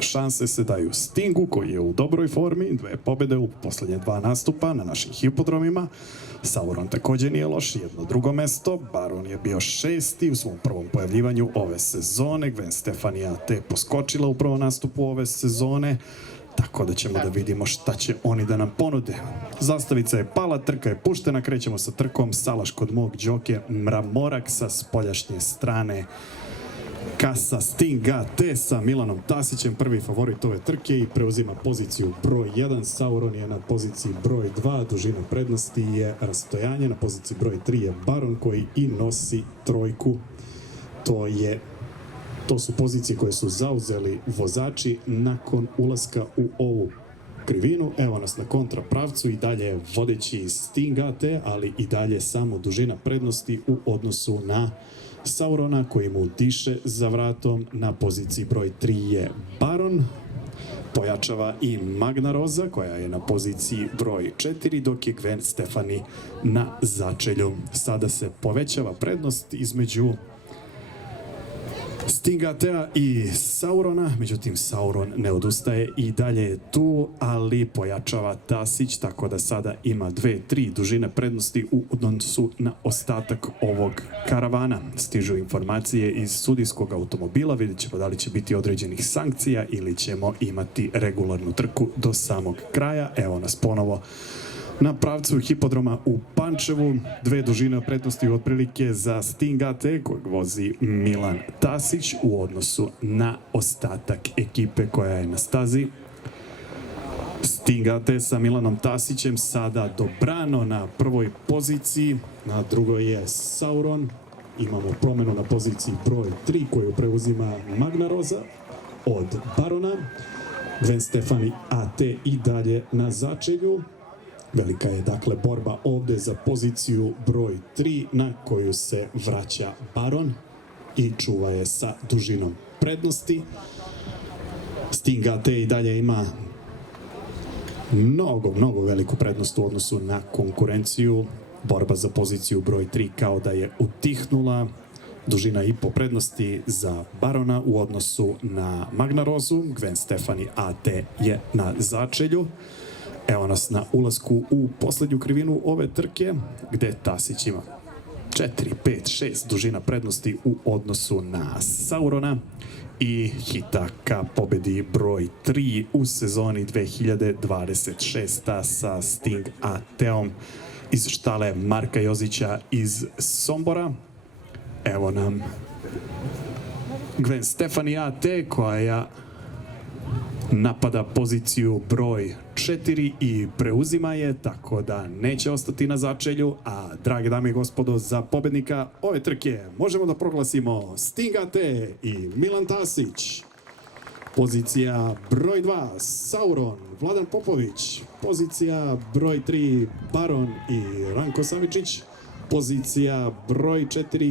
Šanse se daju Stingu, koji je u dobroj formi, 2 pobjede u posljednje 2 nastupa na našim hipodromima. Sauron također nije loš, 1. drugo mesto. Baron je bio 6. u svom prvom pojavljivanju ove sezone. Gwen Stefani AT poskočila u prvom nastupu ove sezone. Tako da ćemo da vidimo šta će oni da nam ponude. Zastavica je pala, trka je puštena, krećemo sa trkom. Salaš kod mog džoke Mramorak sa spoljašnje strane. Kasa Sting AT sa Milanom Tasićem, prvi favorit ove trke i preuzima poziciju broj 1. Sauron je na poziciji broj 2, dužina prednosti je rastojanje, na poziciji broj 3 je Baron koji i nosi trojku. To su pozicije koje su zauzeli vozači nakon ulaska u ovu krivinu. Evo nas na kontrapravcu, i dalje je vodeći Sting AT, ali i dalje samo dužina prednosti u odnosu na Saurona koji mu diše za vratom. Na poziciji broj 3 je Baron. Pojačava i Magna Rosa koja je na poziciji broj 4, dok je Gwen Stefani na začelju. Sada se povećava prednost između Sting AT-a i Saurona, međutim Sauron ne odustaje i dalje je tu, ali pojačava Tasić, tako da sada ima 2-3 dužine prednosti u odnosu na ostatak ovog karavana. Stižu informacije iz sudijskog automobila, vidjet ćemo da li će biti određenih sankcija ili ćemo imati regularnu trku do samog kraja. Evo nas ponovo na pravcu hipodroma u Pančevu, 2 dužine prednosti otprilike za Sting AT kojeg vozi Milan Tasić u odnosu na ostatak ekipe koja je na stazi. Sting AT sa Milanom Tasićem sada dobrano na prvoj poziciji, na drugoj je Sauron. Imamo promjenu na poziciji broj 3 koju preuzima Magna Rosa od Barona. Gwen Stefani AT i dalje na začelju. Velika je dakle borba ovdje za poziciju broj 3 na koju se vraća Baron i čuva je sa dužinom prednosti. Sting AT i dalje ima mnogo veliku prednost u odnosu na konkurenciju. Borba za poziciju broj 3 kao da je utihnula. Dužina i po prednosti za Barona u odnosu na Magna Rosu. Gwen Stefani AT je na začelju. Evo nas na ulasku u posljednju krivinu ove trke, gde Tasić ima 4, 5, 6 dužina prednosti u odnosu na Saurona i hita ka pobedi broj 3 u sezoni 2026. sa Sting AT-om iz štale Marka Jozića iz Sombora. Evo nam Gwen Stefani AT koja napada poziciju broj 4 i preuzima je, tako da neće ostati na začelju. A drage dame i gospodo, za pobednika ove trke možemo da proglasimo Sting AT i Milan Tasić. Pozicija broj 2 Sauron, Vladan Popović. Pozicija broj 3 Baron i Ranko Savičić. Pozicija broj 4